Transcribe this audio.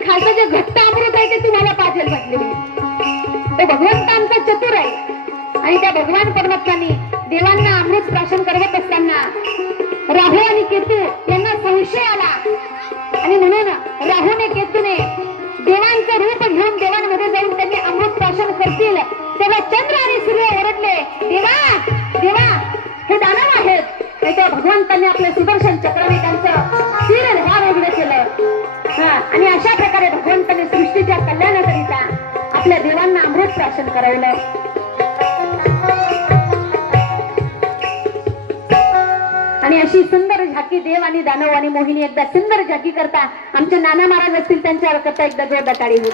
खालचं जे घट्ट अमृत आहे ते तुम्हाला पाहिजे म्हटलेली. तो भगवंत आमचा चतुर आहे आणि त्या भगवान परमात्म्याने देवांना अमृत प्राशन करवत असताना राहू आणि केतू यांना संशय आला आणि म्हणून राहूने केतूने देवांचं रूप घेऊन देवांमध्ये जाऊन त्यांनी अमृत प्राशन करतील तेव्हा चंद्र आणि सूर्य ओरडले, देवा देवा हे दानव आहेत. तेव्हा भगवंतांनी आपले सुदर्शन चक्राने त्यांचं तीर धार वेगळं केलं आणि अशा प्रकारे भगवंताने सृष्टीच्या कल्याणाकरिता आपल्या देवांना अमृत प्राशन करवलं. आणि अशी सुंदर झाकी देव आणि दानव आणि मोहिनी एकदा सुंदर झाकी करता आमचे नाना महाराज असतील त्यांच्यावर करता एकदा जोरदार टाळी होऊ.